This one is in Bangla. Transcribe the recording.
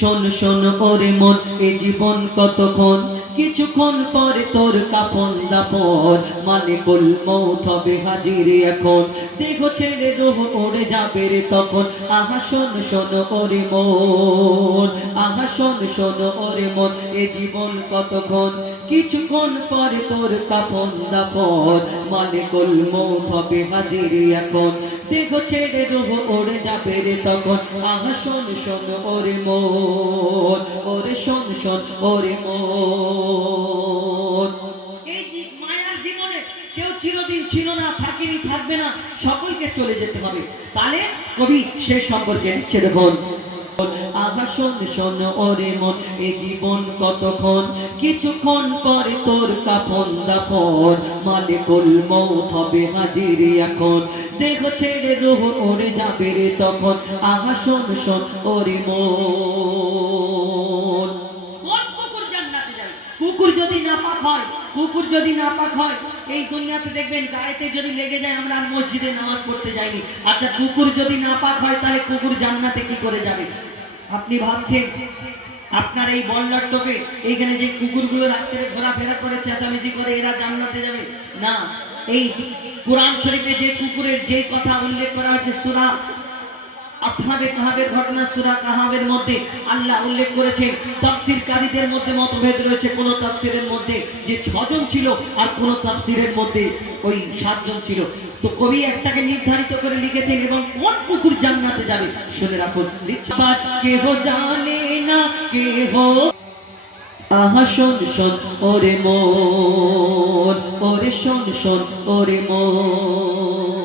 শোন শোন ওরে মন এ জীবন কতক্ষণ? কিছুক্ষণ পরে তোর কাপন দাপন মানে কুল মৌত হবে হাজির এখন। দেখো ছেড়ে রোহ ওড়ে যাবে রে তখন। আহা, শোন শোন, ওরে মন। আহা, শোন শোন, ওরে মন, এ জীবন কতক্ষণ? কিছুক্ষণ পরে তোর কাপন দাপন মানে কুল মৌত হবে হাজির এখন। দেখো ছেড়ে রোহ ওড়ে যাবে রে তখন। আহা, শোন শোন, ওরে মন। ওরে শোন শোন, ওরে মন। এই কেউ চিরদিন ছিল না, থাকিনি, থাকবে না, সকলকে চলে যেতে হবে। তাহলে কবি সে সম্পর্কে ওরে মন জীবন কতক্ষণ? কিছুক্ষণ পরে তোর কাফন দাফন। মালিকুল মৌত হবে হাজির এখন। দেহ ছেড়ে রোহ ওড়ে যাবে রে তখন। আহা শোন শোন, ওরে মন। কুকুর যদি নাপাক হয়, কুকুর যদি নাপাক হয়, এই দুনিয়াতে দেখবেন গায়েতে যদি লেগে যায়, আমরা মসজিদে নামাজ পড়তে যাইনি। আচ্ছা কুকুর যদি নাপাক হয়, তাহলে কুকুর জান্নাতে কি করে যাবে? আপনি ভাবছেন, আপনার এই বল্লার টোপে, এইখানে যে কুকুরগুলো রাত্রে ঘোরাফেরা করে চেঁচামেচি করে, এরা জান্নাতে যাবে? না। এই কোরআন শরীফে যে কুকুরের যে কথা উল্লেখ করা হচ্ছে সুরা আসহাবে কাহাবের ঘটনা, সুরা কাহাবের মধ্যে আল্লাহ উল্লেখ করেছেন, তাফসিরকারীদের মধ্যে মতভেদ রয়েছে। কোন তাফসিরের মধ্যে যে ছজন ছিল আর কোন তাফসিরের মধ্যে ওই সাতজন ছিল। তো কবি একটাকে নির্ধারিত করে লিখেছেন এবং কোন কুকুর জান্নাতে যাবে, শুনে রাখুন। কেহ জানে না, কেহ আহা শোন শোন, ওরে মন, ওরে শোন শোন, ওরে মন।